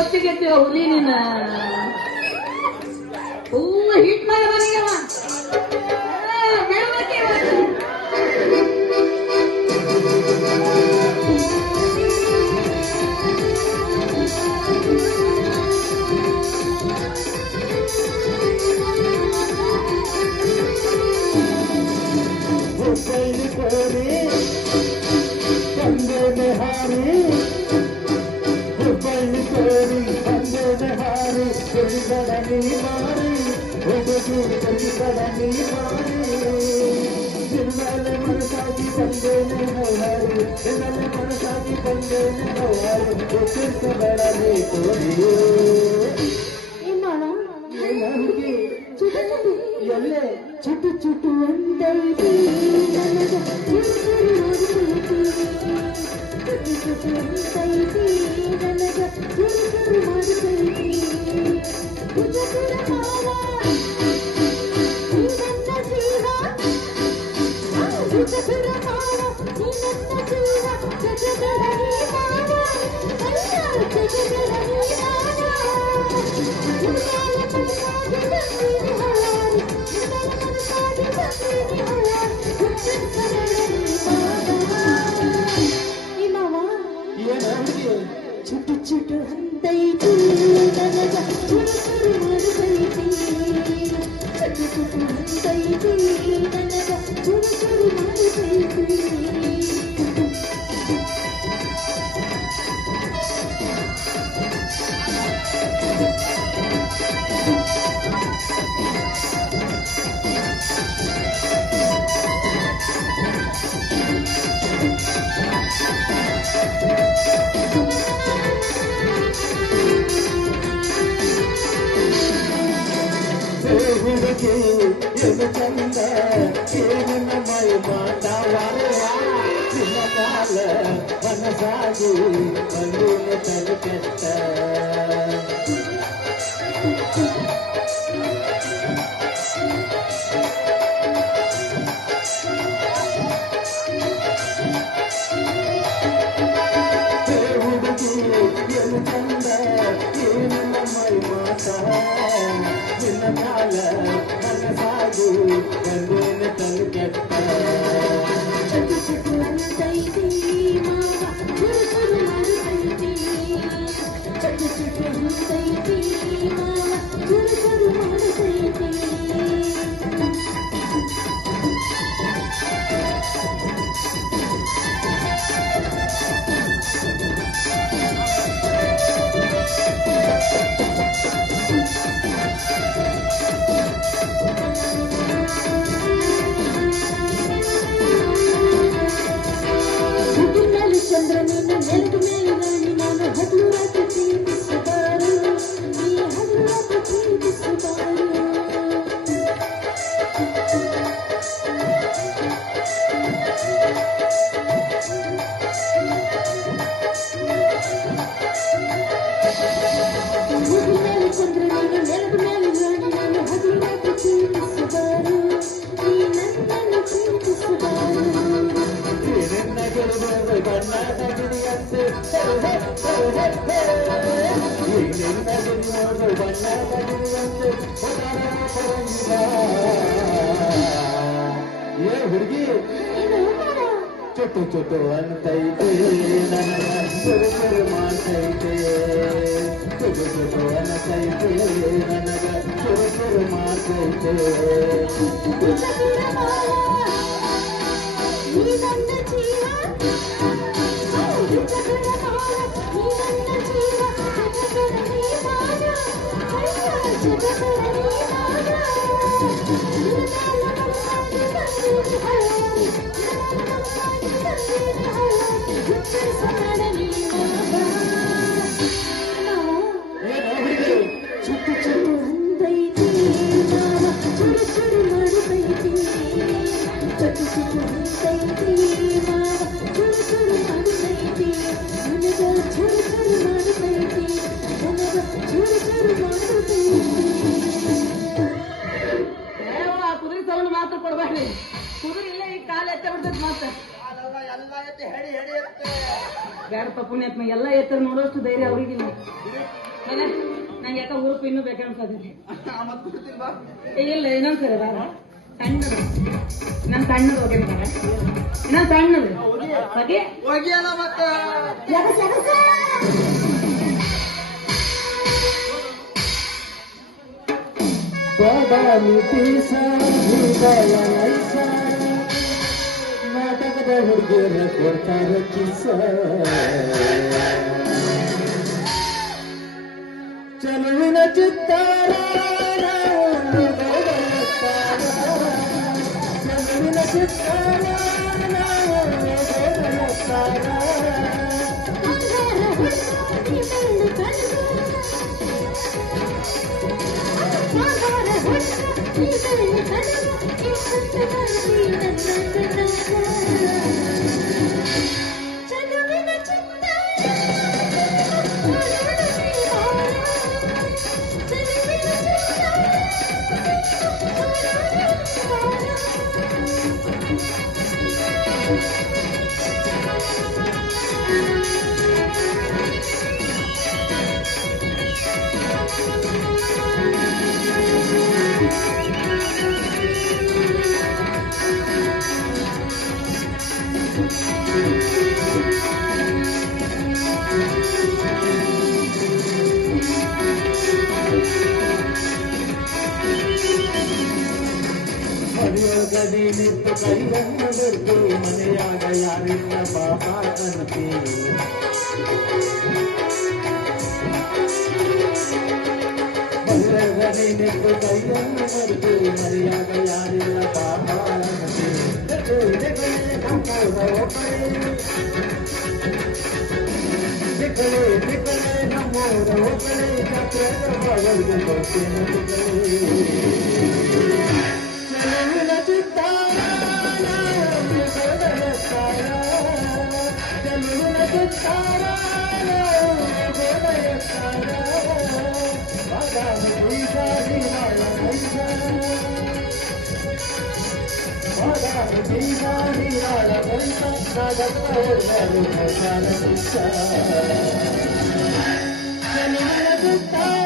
ಹೊತ್ತಿಗೆತ್ತೀವ ಹುಲಿ ನೀನ ಹೂವ ಹಿಟ್ ಮಾಡಿ ಬರೀಯವ ಎಲ್ಲೇ ಚುಟ್ಟು ಚುಟ್ಟು ಒಂದೈತಿ ಚುಟ್ಟು ಚುಟ್ಟು ಅಂತೈತಿ ನನಗ ಚುರುಚುರು ಮಾಡತೈತಿ ಚುಟ್ಟು ಚುಟ್ಟು ಅಂತೈತಿ ನನಗ ಚುರುಚುರು ಮಾಡತೈತಿ ಚಂದ ಕೇವಲ ಮೈ ಮಾತಾವಾರ ಕಾಲ ಮನಸಾಗಿ ಮಲ್ಲಿನ ತಲುಕೆಟ್ಟ ಹುಡುಗಿ ಎಲು ಚಂದ ಕೇವಲ ಮೈ ಮಾತಾ ನಿನ್ನ ಕಾಲ ಮನಸಾಗಿ ಮಲ್ಲಿನ ತಲುಕೆಟ್ಟ ಹುಡುಗಿ ಚುಟ್ಟು ಚುಟ್ಟು ಅಂತೈತೆ ನನಗ ಸುರುಸುರು ಮಾಡ್ತೈತೆ ಚುಟ್ಟು ಚುಟ್ಟು ಅಂತೈತೆ ನನಗ ಸುರುಸುರು ಮಾಡ್ತೈತೆ ಚುಟ್ಟು ಚುಟ್ಟು ಅಂತೈತಿ ಚುರು ಚುರು ಮಾಡತೈತಿ ಚುಟ್ಟು ಚುಟ್ಟು ಅಂತೈತಿ ಚುರು ಚುರು ಮಾಡತೈತಿ ನನಗ ಚುರು ಚುರು ಮಾಡತೈತಿ ನನಗ ಚುರು ಚುರು ಮಾಡತೈತಿ ಕುದುರೆ ಸೌಂಡ್ ಮಾತ್ರ ಕೊಡ್ಬೇಡಿ ಕುದುರೆ ಇಲ್ಲ ಈ ಕಾಲ ಎತ್ತ ಬಿಡ್ತೈತಿ ಮಾತ್ರ ಎಲ್ಲ ಎತ್ತಿ ಹೆಡಿ ಹೆಡಿ ಎತ್ತೆ ಬೇಡಪ್ಪ ಪುಣ್ಯಾತ್ಮ ಎಲ್ಲ ಎತ್ತರ ನೋಡೋಷ್ಟು ಧೈರ್ಯ ಅವ್ರಿಗಿಲ್ಲ ನಂಗೆ ಯಾಕ ಹುರುಪು ಇನ್ನೂ ಬೇಕನ್ಸೋದಿದೆ ಮತ್ ಬಿಡ್ತಿಲ್ವಾ ಇಲ್ಲ ಇನ್ನೊಂದ್ ಸರಿ ಬೇಡ ಸಣ್ಣದು ನನ್ ಸಣ್ಣದು ಹೋಗಿ ಇನ್ನೊಂದ್ ಸಣ್ಣದು ಹಾಗೆ ಹೋಗಿ ಅಲ್ಲ ಮತ್ತ ನಾಟಕದ ಹುಡುಗಿಯರ ಕೊಡ್ತಾರ ಕಿಸ ಚಲುವಿನ ಚಿತ್ತಾರ ಚಲುವಿನ ಚಿತ್ತಾರ ಮನೆಯೊಳಗಡೆ ನಿಂತು ಕೈಯನ್ನು ಬರ್ತಿ ಮನೆಯಾಗ ಯಾರಿಲ್ಲ ಪಾಪ ಅಂತಿ ಮನೆಯೊಳಗಡೆ ನಿಂತು ಕೈಯನ್ನು ಬರ್ತಿ ಮನೆಯಾಗ ಯಾರಿಲ್ಲ ಪಾಪ ಅಂತಿ ನಿಕ್ಕಳೆ ನಮ್ಮೂರ ಒಬ್ಬಳೆ ಜಾತ್ರೆಯ ಬಾಗಿಲಿಗೆ ಬರ್ತೀನಿ ಚಲುವಿನ ಚಿತ್ತಾರ ಚಲುವಿನ ಚಿತ್ತಾರ ಚಲುವಿನ ಚಿತ್ತಾರ